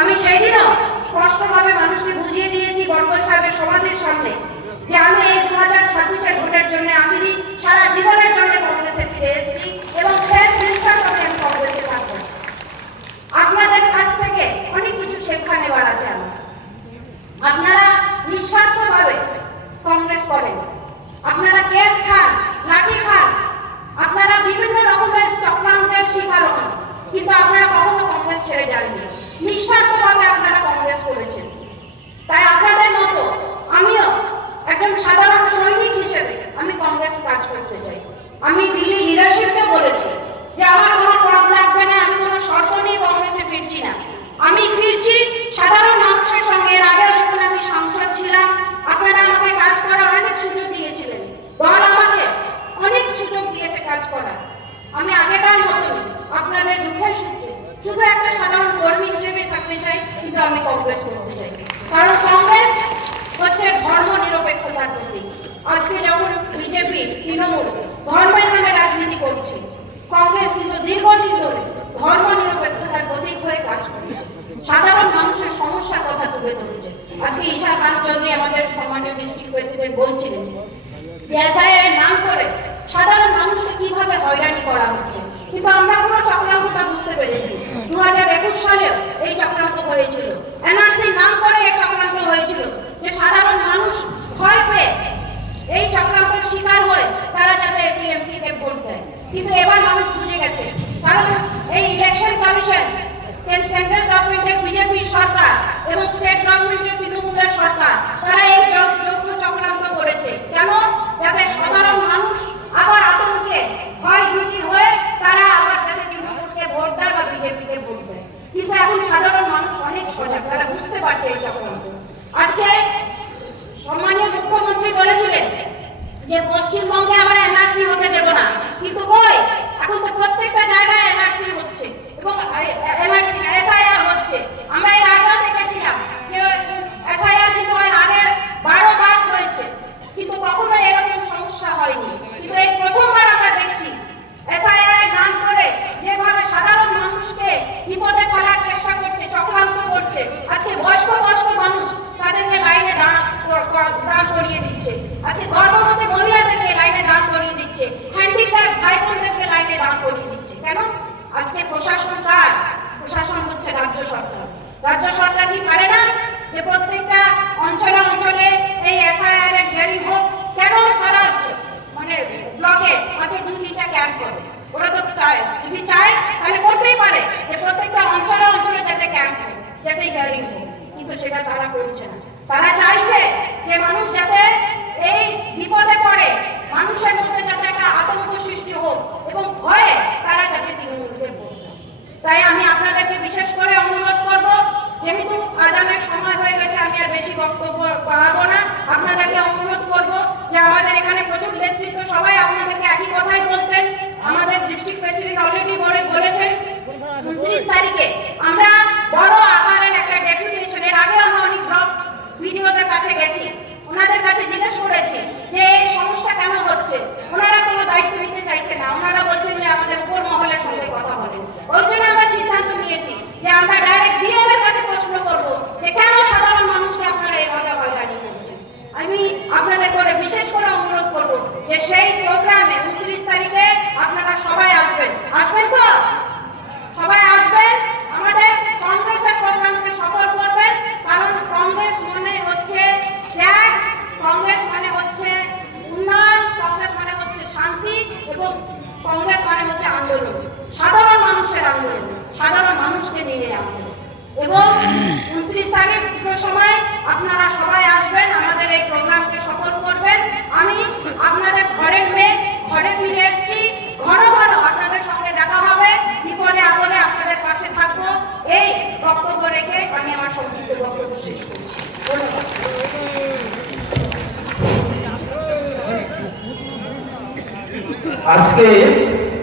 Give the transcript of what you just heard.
আমি সেই দিনও স্পষ্টভাবে মানুষকে বুঝিয়ে দিয়েছি বরকত সাহেবের সমাধির সামনে যে আমি এই 2026-এর ভোটের জন্য আসিনি, সারা জীবনের জন্য কংগ্রেসে ফিরে এসেছি এবং শেষ নিঃশ্বাস আমি কংগ্রেসে থাকবো। আপনাদের কাছ থেকে অনেক কিছু শিক্ষা নেওয়ার আছে আমার। আপনারা নিঃস্বার্থভাবে কংগ্রেস করেন, আপনারা কেস খান, লাঠি খান, আপনারা বিভিন্ন রকমের চক্রান্তের শিকার হন, কিন্তু আপনারা কখনো কংগ্রেস ছেড়ে যাননি, নিঃস্বার্থভাবে আপনারা কংগ্রেস করেছেন। তাই আপনাদের মতো আমিও একজন সাধারণ সৈনিক হিসেবে আমি কংগ্রেস কাজ করতে চাই। আমি দিল্লি লিডারশিপকে বলেছি যে আমার কোনো পদ লাগবে না, আমি কোনো শর্ত নিয়ে কংগ্রেসে ফিরছি না, আমি ফিরছি সাধারণ মানুষের সঙ্গে। এর আগেও যখন আমি সংসদ ছিলাম আপনারা আমাকে কাজ করার অনেক সুযোগ দিয়েছিলেন, দল আমাকে অনেক সুযোগ দিয়েছে কাজ করার। আমি আগেকার মতনই আপনাদের দুঃখের সুখে শুধু একটা সাধারণ কর্মী হিসেবে থাকতে চাই, কিন্তু আমি কংগ্রেস করতে চাই। কারণ কংগ্রেস হচ্ছে ধর্ম নিরপেক্ষতার প্রতীক। আজকে যখন বিজেপি তৃণমূল ধর্মের নামে রাজনীতি করছে, কংগ্রেস কিন্তু দীর্ঘদিন ধরে ধর্ম নিরপেক্ষতার প্রতীক হয়ে কাজ করছে, সাধারণ মানুষের সমস্যার কথা তুলে ধরেছে। আজকে ঈশা খান চৌধুরী আমাদের সম্মানীয় ডিস্ট্রিক্ট প্রেসিডেন্ট বলছিলেন যে এসআইআর এর নাম করে সাধারণ মানুষকে কিভাবে হয়রানি করা হচ্ছে, কিন্তু আমরা পুরো চক্রান্তটা বুঝতে পেরেছি। 2021 সালেও এই চক্রান্ত হয়েছিল, এনআরসির নাম করে এই চক্রান্ত হয়েছিল, যে সাধারণ মানুষ ভয় পেয়ে এই চক্রান্তের শিকার হয়ে তারা যাতে টিএমসি কে ভোট দেয়। কিন্তু এবার মানুষ বুঝে গেছে, কারণ এই ইলেকশন কমিশন সেন্ট্রাল গভর্নমেন্টের বিজেপি সরকার এবং স্টেট গভর্নমেন্টের তৃণমূলের সরকার, তারা এই যোগ্য চক্রান্ত করেছে। কেন? যাতে সাধারণ মানুষ আবার আতঙ্কে ভয়ভীতি হয়ে তারা আবার যাতে তৃণমূলকে ভোট দেয় বা বিজেপিকে ভোট দেয়। কিন্তু এখন সাধারণ মানুষ অনেক সজাগ, তারা বুঝতে পারছে এই চক্রান্ত। আজকে সম্মানীয় মুখ্যমন্ত্রী বলেছিলেন যে পশ্চিমবঙ্গে আমরা এনআরসি হতে দেব না, কিন্তু কই, এখন তো প্রত্যেকটা জায়গায় এনআরসি হচ্ছে এবং এনআরসি এসআইআর হচ্ছে। আমরা এর আগেও দেখেছিলাম যে এসআইআর কিন্তু এর আগে 12 বার হয়েছে, কিন্তু কখনো এরকম সমস্যা হয়নি। কিন্তু এই প্রথমবার আমরা দেখছি এসআইআর এর নাম করে যেভাবে সাধারণ মানুষকে বিপদে ফেলার চেষ্টা করছে, চক্রান্ত করছে। আজকে বয়স্ক মানুষ তাদেরকে লাইনে দাঁড় করিয়ে দিচ্ছে, আজকে গর্ভবতী মহিলাদেরকে লাইনে দাঁড় করিয়ে দিচ্ছে, হ্যান্ডিক্যাপ ভাই বোনদেরকে লাইনে দাঁড় করিয়ে দিচ্ছে। কেন? আজকে প্রশাসন কার? প্রশাসন হচ্ছে রাজ্য সরকার। রাজ্য সরকার কি পারে না যে প্রত্যেকটা অঞ্চলে অঞ্চলে এই এসআইআর এর হিয়ারিং হোক? কেন সারা ব্লকে মাত্র 2-3টা ক্যাম্প করবে? ওরা তো চায়, যদি চায় তাহলে করতেই পারে যে প্রত্যেকটা অঞ্চলে অঞ্চলে যাতে ক্যাম্প হোক, যাতে হিয়ারিং হোক, কিন্তু সেটা তারা করছে না। তারা চাইছে যে মানুষ যাতে এই বিপদে পড়ে, মানুষের মধ্যে যাতে একটা আতঙ্ক সৃষ্টি হোক এবং ভয়ে তারা যাতে তৃণমূলকে ভোট দেয়। তাই আমি আপনাদেরকে বিশেষ করে অনুরোধ করব, যেহেতু আজানের সময় হয়ে গেছে আমি আর বেশি বক্তব্য বাড়াবো না, আপনাদেরকে অনুরোধ করব যে আমাদের এখানে প্রচুর নেতৃত্ব সবাই আপনাদেরকে একই কথাই বলতেন। আমাদের ডিস্ট্রিক্ট প্রেসিডেন্ট অলরেডি বলেছেন 29 তারিখে আমরা বড় আকারের একটা ডেপুটেশন, এর আগে আমরা অনেক ব্লক ভিডিওদের কাছে গেছি, ওনাদের কাছে জিজ্ঞেস করেছি যে এই সমস্যা কেন হচ্ছে। ওনারা কোনো দায়িত্ব নিতে চাইছে না, ওনারা বলছেন যে আমাদের উপর মহলের সঙ্গে কথা বলেন। ওই জন্য আমরা সিদ্ধান্ত নিয়েছি যে আমরা ডাইরেক্ট ডিএমের কাছে প্রশ্ন করব যে কেন সাধারণ মানুষকে আপনারা এইভাবে হয়রানি করছেন। আমি আপনাদের করে বিশেষ করে অনুরোধ করব যে সেই প্রোগ্রামে 29 তারিখে আপনারা সবাই আসবেন তো? সবাই আসবেন, আমাদের কংগ্রেসের প্রোগ্রামকে সফল করবেন। কারণ কংগ্রেস মানে হচ্ছে ত্যাগ, কংগ্রেস মানে হচ্ছে উন্নয়ন, কংগ্রেস মানে হচ্ছে শান্তি এবং কংগ্রেস মানে হচ্ছে আন্দোলন, সাধারণ মানুষের আন্দোলন, সাধারণ মানুষকে নিয়ে আন্দোলন। এবং 29 তারিখ দুটোর সময় আপনারা সবাই আসবেন, আমাদের এই প্রোগ্রামকে সফল করবেন। আমি আপনাদের ঘরের মেয়ে, ঘরে ফিরে এসেছি, ঘন ঘন আপনাদের সঙ্গে দেখা হবে, বিপদে আপদে আপনাদের পাশে থাকবো। এই বক্তব্য রেখে আমি আমার সংক্ষিপ্ত বক্তব্য শেষ করছি। ধন্যবাদ। আজকে